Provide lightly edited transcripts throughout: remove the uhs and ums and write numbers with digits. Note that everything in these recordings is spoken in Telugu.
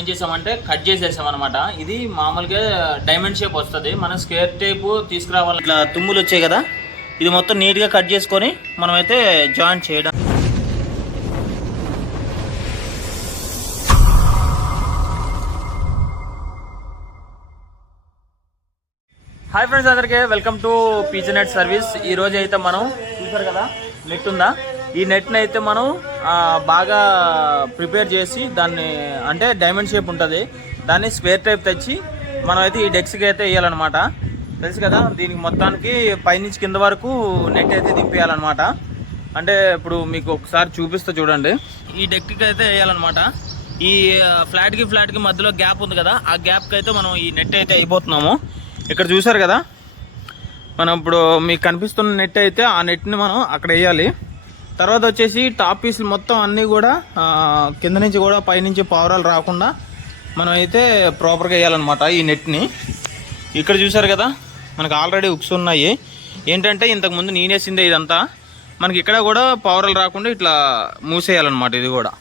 ఏం చేసామంటే కట్ చేసేసాం అనమాట. ఇది మామూలుగా డైమండ్ షేప్ వస్తుంది. మనం స్క్వేర్ టేప్ తీసుకురావాలి. ఇట్లా తుమ్ములు వచ్చాయి కదా, ఇది మొత్తం నీట్గా కట్ చేసుకొని మనమైతే జాయింట్ చేయడం. హాయ్ ఫ్రెండ్స్, అందరికీ welcome to PG net service. ఈ రోజు అయితే మనం చూసారు కదా నెట్ ఉందా, ఈ నెట్ని అయితే మనం బాగా ప్రిపేర్ చేసి దాన్ని అంటే డైమండ్ షేప్ ఉంటుంది, దాన్ని స్క్వేర్ టైప్ తెచ్చి మనం అయితే ఈ డెక్స్కి అయితే వేయాలన్నమాట. తెలుసు కదా, దీనికి మొత్తానికి పైనుంచి కింద వరకు నెట్ అయితే దింపేయాలన్నమాట. అంటే ఇప్పుడు మీకు ఒకసారి చూపిస్తే చూడండి. ఈ డెక్కి అయితే వేయాలన్నమాట. ఈ ఫ్లాట్కి మధ్యలో గ్యాప్ ఉంది కదా, ఆ గ్యాప్కి అయితే మనం ఈ నెట్ అయితే అయిపోతున్నాము. ఇక్కడ చూసారు కదా, మనం ఇప్పుడు మీకు కనిపిస్తున్న నెట్ అయితే ఆ నెట్ని మనం అక్కడ వేయాలి. తర్వాత వచ్చేసి టాప్ పీసులు మొత్తం అన్నీ కూడా కింద నుంచి కూడా పైనుంచి పావురాలు రాకుండా మనం అయితే ప్రాపర్గా వేయాలన్నమాట ఈ నెట్ని. ఇక్కడ చూసారు కదా, మనకు ఆల్రెడీ హుక్స్ ఉన్నాయి. ఏంటంటే ఇంతకుముందు నేనేసిందే ఇదంతా. మనకి ఇక్కడ కూడా పావురాలు రాకుండా ఇట్లా మూసేయాలన్నమాట ఇది కూడా.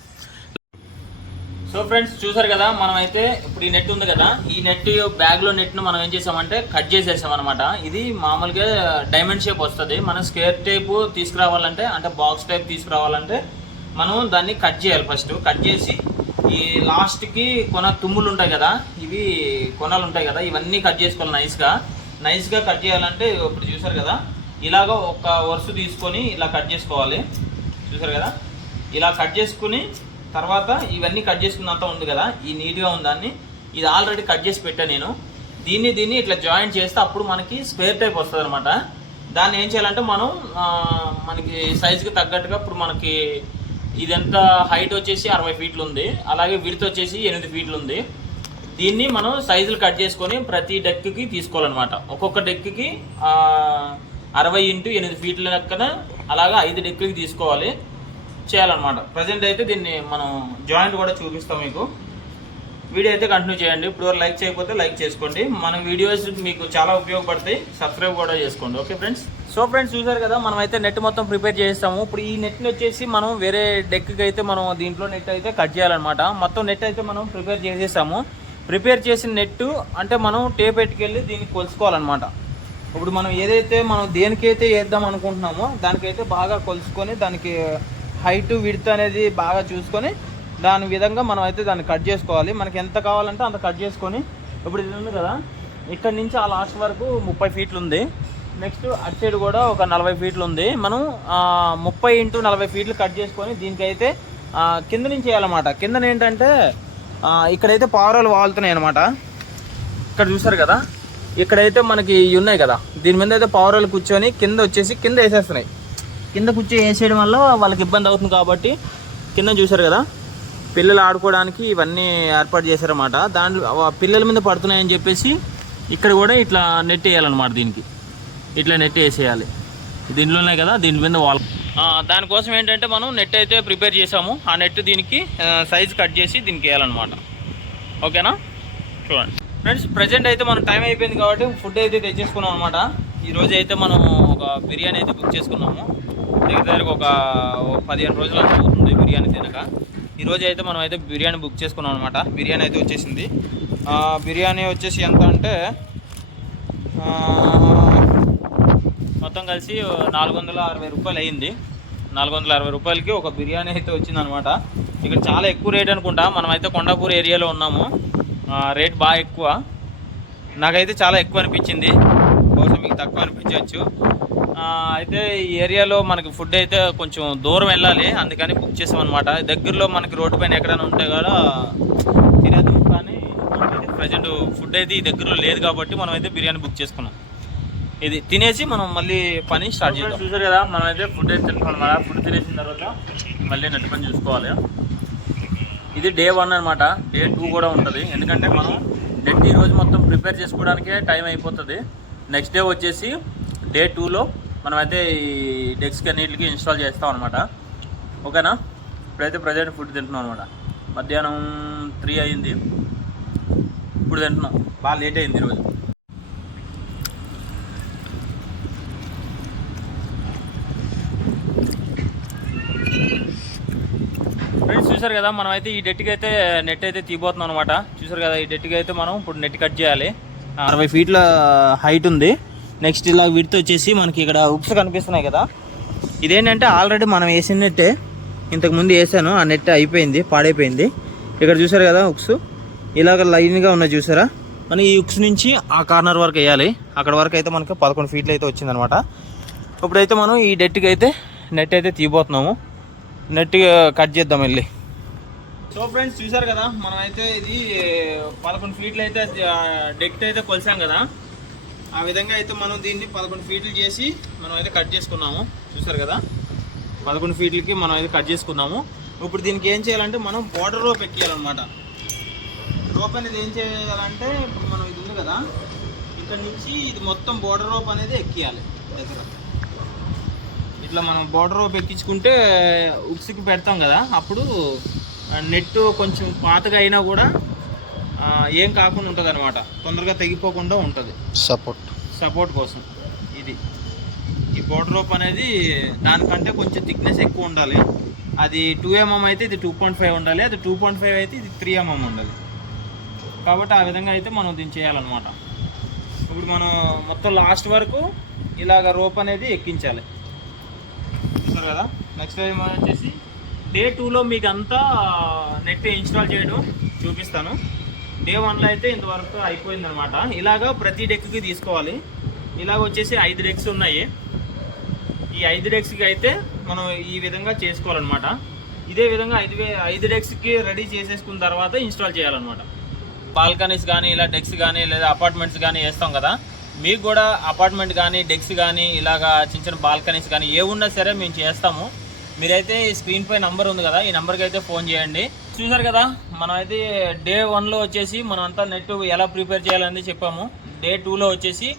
సో ఫ్రెండ్స్ చూసారు కదా, మనం అయితే ఇప్పుడు ఈ నెట్ ఉంది కదా, ఈ నెట్ బ్యాగ్లో నెట్ను మనం ఏం చేసామంటే కట్ చేసేసాం అనమాట. ఇది మామూలుగా డైమండ్ షేప్ వస్తుంది. మనం స్క్వేర్ టైప్ తీసుకురావాలంటే అంటే బాక్స్ టైప్ తీసుకురావాలంటే మనం దాన్ని కట్ చేయాలి. ఫస్ట్ కట్ చేసి ఈ లాస్ట్కి తుమ్ములు ఉంటాయి కదా, ఇవి కొనలు ఉంటాయి కదా, ఇవన్నీ కట్ చేసుకోవాలి. నైస్గా కట్ చేయాలంటే ఇప్పుడు చూసారు కదా, ఇలాగ ఒక వరుస తీసుకొని ఇలా కట్ చేసుకోవాలి. చూసారు కదా, ఇలా కట్ చేసుకుని తర్వాత ఇవన్నీ కట్ చేసుకున్నంత ఉంది కదా, ఈ నీట్గా ఉందాన్ని ఇది ఆల్రెడీ కట్ చేసి పెట్టాను నేను. దీన్ని ఇట్లా జాయింట్ చేస్తే అప్పుడు మనకి స్క్వేర్ టైప్ వస్తుంది అనమాట. దాన్ని ఏం చేయాలంటే మనం మనకి సైజుకి తగ్గట్టుగా ఇప్పుడు మనకి ఇదంత హైట్ వచ్చేసి 60 ఫీట్లు ఉంది, అలాగే విడ్త్ వచ్చేసి 8 ఫీట్లు ఉంది. దీన్ని మనం సైజులు కట్ చేసుకొని ప్రతి డెక్కి తీసుకోవాలన్నమాట. ఒక్కొక్క డెక్కి 60 × 8 ఫీట్ల లెక్కన అలాగా 5 డెక్కి తీసుకోవాలి చేయాలన్నమాట. ప్రజెంట్ అయితే దీన్ని మనం జాయింట్ కూడా చూపిస్తాం మీకు. వీడియో అయితే కంటిన్యూ చేయండి. ఇప్పుడు లైక్ చేయకపోతే లైక్ చేసుకోండి. మన వీడియోస్ మీకు చాలా ఉపయోగపడతాయి, సబ్స్క్రైబ్ కూడా చేసుకోండి. Okay friends. సో ఫ్రెండ్స్ చూసారు కదా, మనం అయితే నెట్ మొత్తం ప్రిపేర్ చేస్తాము. ఇప్పుడు ఈ నెట్ని వచ్చేసి మనం వేరే డెక్కి అయితే మనం దీంట్లో నెట్ అయితే కట్ చేయాలన్నమాట. మొత్తం నెట్ అయితే మనం ప్రిపేర్ చేసేసాము. ప్రిపేర్ చేసిన నెట్ అంటే మనం టేప్ పెట్టుకెళ్ళి దీన్ని కొలుసుకోవాలన్నమాట. ఇప్పుడు మనం ఏదైతే మనం దేనికైతే వేద్దాం అనుకుంటున్నామో దానికైతే బాగా కొలుసుకొని దానికి హైట్ విడ్త్ అనేది బాగా చూసుకొని దాని విధంగా మనం అయితే దాన్ని కట్ చేసుకోవాలి. మనకి ఎంత కావాలంటే అంత కట్ చేసుకొని, ఇప్పుడు ఇది ఉంది కదా, ఇక్కడ నుంచి ఆ లాస్ట్ వరకు 30 ఫీట్లు ఉంది. నెక్స్ట్ అటు సైడ్ కూడా ఒక 40 ఫీట్లు ఉంది. మనం 30 × 40 ఫీట్లు కట్ చేసుకొని దీనికైతే కింద నుంచి వేయాలన్నమాట. కింద ఏంటంటే ఇక్కడైతే పావురాలు వాళ్తున్నాయి అనమాట. ఇక్కడ చూసారు కదా, ఇక్కడైతే మనకి ఉన్నాయి కదా, దీని మీద అయితే పావురాలు కూర్చొని కింద వచ్చేసి కింద వేసేస్తున్నాయి. కింద కూర్చో వేసేయడం వల్ల వాళ్ళకి ఇబ్బంది అవుతుంది కాబట్టి కింద చూసారు కదా, పిల్లలు ఆడుకోవడానికి ఇవన్నీ ఏర్పాటు చేశారన్నమాట. దాంట్లో పిల్లల మీద పడుతున్నాయని చెప్పేసి ఇక్కడ కూడా ఇట్లా నెట్ వేయాలన్నమాట. దీనికి ఇట్లా నెట్ వేసేయాలి. దీంట్లోనే కదా, దీని మీద వాళ్ళ దానికోసం ఏంటంటే మనం నెట్ అయితే ప్రిపేర్ చేసాము. ఆ నెట్ దీనికి సైజ్ కట్ చేసి దీనికి వేయాలన్నమాట. ఓకేనా, చూడండి ఫ్రెండ్స్. ప్రజెంట్ అయితే మనం టైం అయిపోయింది కాబట్టి ఫుడ్ అయితే తెచ్చేసుకున్నాం అనమాట. ఈరోజు అయితే మనం ఒక బిర్యానీ అయితే బుక్ చేసుకున్నాము. దగ్గరకు ఒక 15 రోజులు అవుతుంది బిర్యానీ తినక. ఈరోజు అయితే మనం అయితే బిర్యానీ బుక్ చేసుకున్నాం అనమాట. బిర్యానీ అయితే వచ్చేసింది. బిర్యానీ వచ్చేసి ఎంత అంటే మొత్తం కలిసి 460 రూపాయలు అయ్యింది. 460 రూపాయలకి ఒక బిర్యానీ అయితే వచ్చింది అనమాట. ఇక్కడ చాలా ఎక్కువ రేట్ అనుకుంటా. మనం అయితే కొండాపూర్ ఏరియాలో ఉన్నాము. రేట్ బాగా ఎక్కువ, నాకైతే చాలా ఎక్కువ అనిపించింది. బహుశా మీకు తక్కువ అనిపించవచ్చు. అయితే ఈ ఏరియాలో మనకి ఫుడ్ అయితే కొంచెం దూరం వెళ్ళాలి, అందుకని బుక్ చేసాం అనమాట. దగ్గరలో మనకి రోడ్డు పైన ఎక్కడైనా ఉంటే కూడా తినేది, కానీ ప్రజెంట్ ఫుడ్ అయితే ఈ దగ్గరలో లేదు కాబట్టి మనం అయితే బిర్యానీ బుక్ చేసుకున్నాం. ఇది తినేసి మనం మళ్ళీ పని స్టార్ట్ చేద్దాం. చూసారు కదా, మనం అయితే ఫుడ్ అయితే తింటాం అనమాట. ఫుడ్ తినేసిన తర్వాత మళ్ళీ నెట్ పని చూసుకోవాలి. ఇది డే 1 అనమాట. డే 2 కూడా ఉంటుంది. ఎందుకంటే మనం నెట్ ఈరోజు మొత్తం ప్రిపేర్ చేసుకోవడానికే టైం అయిపోతుంది. నెక్స్ట్ డే వచ్చేసి డే 2లో మనమైతే ఈ డెస్క్ అన్నిటికి ఇన్స్టాల్ చేస్తాం అనమాట. ఓకేనా. ఇప్పుడైతే ప్రజెంట్ ఫుడ్ తింటున్నాం అనమాట. మధ్యాహ్నం 3 అయింది, ఇప్పుడు తింటున్నాం. బాగా లేట్ అయింది ఈరోజు. ఫ్రెండ్స్ చూసారు కదా, మనం అయితే ఈ డెట్కి అయితే నెట్ అయితే తీయబోతున్నాం అనమాట. చూసారు కదా, ఈ డెట్కి అయితే మనం ఇప్పుడు నెట్ కట్ చేయాలి. 60 ఫీట్ల హైట్ ఉంది. నెక్స్ట్ ఇలా విడ్త్ వచ్చేసి మనకి ఇక్కడ ఉప్స్ కనిపిస్తున్నాయి కదా, ఇదేంటంటే ఆల్రెడీ మనం వేసిన నెట్టే, ఇంతకుముందు వేసాను, ఆ నెట్ అయిపోయింది, పాడైపోయింది. ఇక్కడ చూసారు కదా ఉక్స్ ఇలాగ లైన్గా ఉన్నాయి చూసారా. మనం ఈ ఉక్స్ నుంచి ఆ కార్నర్ వరకు వేయాలి. అక్కడ వరకు అయితే మనకి 11 ఫీట్లు అయితే వచ్చిందనమాట. ఇప్పుడైతే మనం ఈ డెట్కి అయితే నెట్ అయితే తీయబోతున్నాము. నెట్ కట్ చేద్దాం వెళ్ళి. సో ఫ్రెండ్స్ చూసారు కదా, మనం అయితే ఇది 11 ఫీట్లు అయితే డెక్ అయితే కొలిసాం కదా, ఆ విధంగా అయితే మనం దీన్ని 11 ఫీట్లు చేసి మనం అయితే కట్ చేసుకున్నాము. చూసారు కదా, 11 ఫీట్లకి మనం అయితే కట్ చేసుకున్నాము. ఇప్పుడు దీనికి ఏం చేయాలంటే మనం బోర్డర్ రోప్ ఎక్కియాలన్నమాట. రోప్ అనేది ఏం చేయాలంటే ఇప్పుడు మనం ఇది ఉంది కదా, ఇక్కడ నుంచి ఇది మొత్తం బోర్డర్ రోప్ అనేది ఎక్కియాలి దగ్గర. ఇట్లా మనం బోర్డర్ రోప్ ఎక్కించుకుంటే ఉక్స్కి పెడతాం కదా, అప్పుడు నెట్ కొంచెం పాతగా అయినా కూడా ఏం కాకుండా ఉంటుంది అనమాట, తొందరగా తెగిపోకుండా ఉంటుంది. సపోర్ట్ కోసం ఇది ఈ బోర్డర్ రోప్ అనేది దానికంటే కొంచెం థిక్నెస్ ఎక్కువ ఉండాలి. అది 2 mm అయితే ఇది 2.5 ఉండాలి, అది 2.5 అయితే ఇది 3 mm ఉండాలి. కాబట్టి ఆ విధంగా అయితే మనం దీన్ని చేయాలన్నమాట. ఇప్పుడు మనం మొత్తం లాస్ట్ వరకు ఇలాగ రోప్ అనేది ఎక్కించాలి. చూసారు కదా. నెక్స్ట్ టైం వచ్చేసి డే 2లో మీకు అంతా నెట్ ఇన్స్టాల్ చేయడం చూపిస్తాను. డే 1లో అయితే ఇంతవరకు అయిపోయిందనమాట. ఇలాగ ప్రతి డెక్కి తీసుకోవాలి. ఇలాగ వచ్చేసి 5 డెక్స్ ఉన్నాయి. ఈ 5 డెక్స్కి అయితే మనం ఈ విధంగా చేసుకోవాలన్నమాట. ఇదే విధంగా 5 డెక్స్కి రెడీ చేసేసుకున్న తర్వాత ఇన్స్టాల్ చేయాలన్నమాట. బాల్కనీస్ కానీ ఇలా డెక్స్ కానీ లేదా అపార్ట్మెంట్స్ కానీ వేస్తాం కదా, మీకు కూడా అపార్ట్మెంట్ కానీ డెక్స్ కానీ ఇలాగా చిన్న చిన్న బాల్కనీస్ కానీ ఏ ఉన్నా సరే మేము చేస్తాము. మీరైతే ఈ స్క్రీన్ పై నంబర్ ఉంది కదా, ఈ నెంబర్కి అయితే ఫోన్ చేయండి. చూసారు కదా, మనం అయితే డే 1లో వచ్చేసి మనం అంతా నెట్ ఎలా ప్రిపేర్ చేయాలని చెప్పాము. డే 2లో వచ్చేసి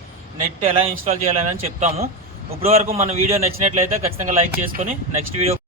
నెట్ ఎలా ఇన్స్టాల్ చేయాలని చెప్తాము. ఇప్పటి వరకు మన వీడియో నచ్చినట్లయితే ఖచ్చితంగా లైక్ చేసుకొని నెక్స్ట్ వీడియో